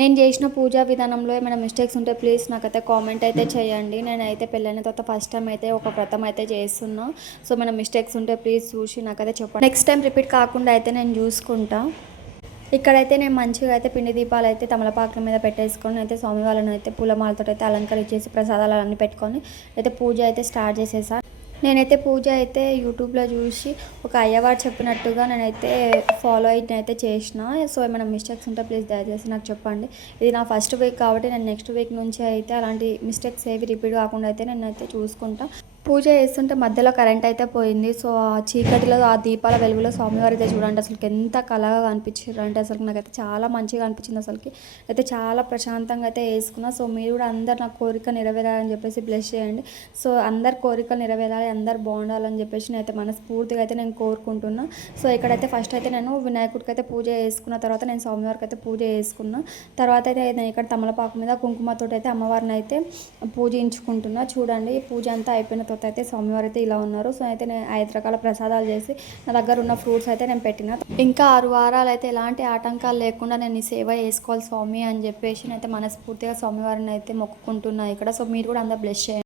నేను చేసిన పూజా విధానంలో ఏమైనా మిస్టేక్స్ ఉంటే ప్లీజ్ నాకైతే కామెంట్ అయితే చేయండి. నేనైతే పెళ్ళైన తర్వాత ఫస్ట్ టైం అయితే ఒక వ్రతం అయితే చేస్తున్నా. సో ఏమైనా మిస్టేక్స్ ఉంటే ప్లీజ్ చూసి నాకైతే చెప్పండి. నెక్స్ట్ టైం రిపీట్ కాకుండా అయితే నేను చూసుకుంటా. ఇక్కడైతే నేను మంచిగా అయితే పిండి దీపాలు అయితే తమలపాకుల మీద పెట్టేసుకొని అయితే స్వామివారిని అయితే పూలమాలతో అయితే అలంకరించేసి ప్రసాదాలు అన్నీ పెట్టుకొని అయితే పూజ అయితే స్టార్ట్ చేసేసా. నేనైతే పూజ అయితే యూట్యూబ్లో చూసి ఒక అయ్యవారు చెప్పినట్టుగా నేనైతే ఫాలో అయితే చేసిన. సో ఏమైనా మిస్టేక్స్ ఉంటే ప్లీజ్ దయచేసి నాకు చెప్పండి. ఇది నా ఫస్ట్ వీక్ కాబట్టి నేను నెక్స్ట్ వీక్ నుంచి అయితే అలాంటి మిస్టేక్స్ ఏవి రిపీట్ కాకుండా అయితే నేనైతే చూసుకుంటా. పూజ చేస్తుంటే మధ్యలో కరెంట్ అయితే పోయింది. సో ఆ చీకటిలో ఆ దీపాల వెలుగులో స్వామివారి అయితే చూడండి అసలుకి ఎంత కళగా కనిపించారు అంటే అసలు నాకైతే చాలా మంచిగా అనిపించింది. అసలుకి అయితే చాలా ప్రశాంతంగా అయితే వేసుకున్నా. సో మీరు కూడా అందరు నా కోరిక నెరవేరాలని చెప్పేసి బ్లెస్ చేయండి. సో అందరు కోరికలు నెరవేరాలి, అందరు బాగుండాలని చెప్పేసి నేనైతే మనస్ఫూర్తిగా అయితే నేను కోరుకుంటున్నా. సో ఇక్కడైతే ఫస్ట్ అయితే నేను వినాయకుడికి అయితే పూజ చేసుకున్న తర్వాత నేను స్వామివారికి అయితే పూజ చేసుకున్నా. తర్వాత అయితే నేను ఇక్కడ తమలపాకు మీద కుంకుమతో అయితే అమ్మవారిని అయితే పూజించుకుంటున్నా. చూడండి పూజ అంతా అయిపోయిన తర్వాత అయితే స్వామివారు అయితే ఇలా ఉన్నారు. సో అయితే నేను 5 రకాల ప్రసాదాలు చేసి నా దగ్గర ఉన్న ఫ్రూట్స్ అయితే నేను పెట్టిన. ఇంకా 6 వారాలు అయితే ఎలాంటి ఆటంకాలు లేకుండా నేను ఈ సేవ చేసుకోవాలి స్వామి అని చెప్పేసి నేనైతే మనస్ఫూర్తిగా స్వామివారిని అయితే మొక్కుకుంటున్నా ఇక్కడ. సో మీరు కూడా అందరూ బ్లెస్ చేయండి.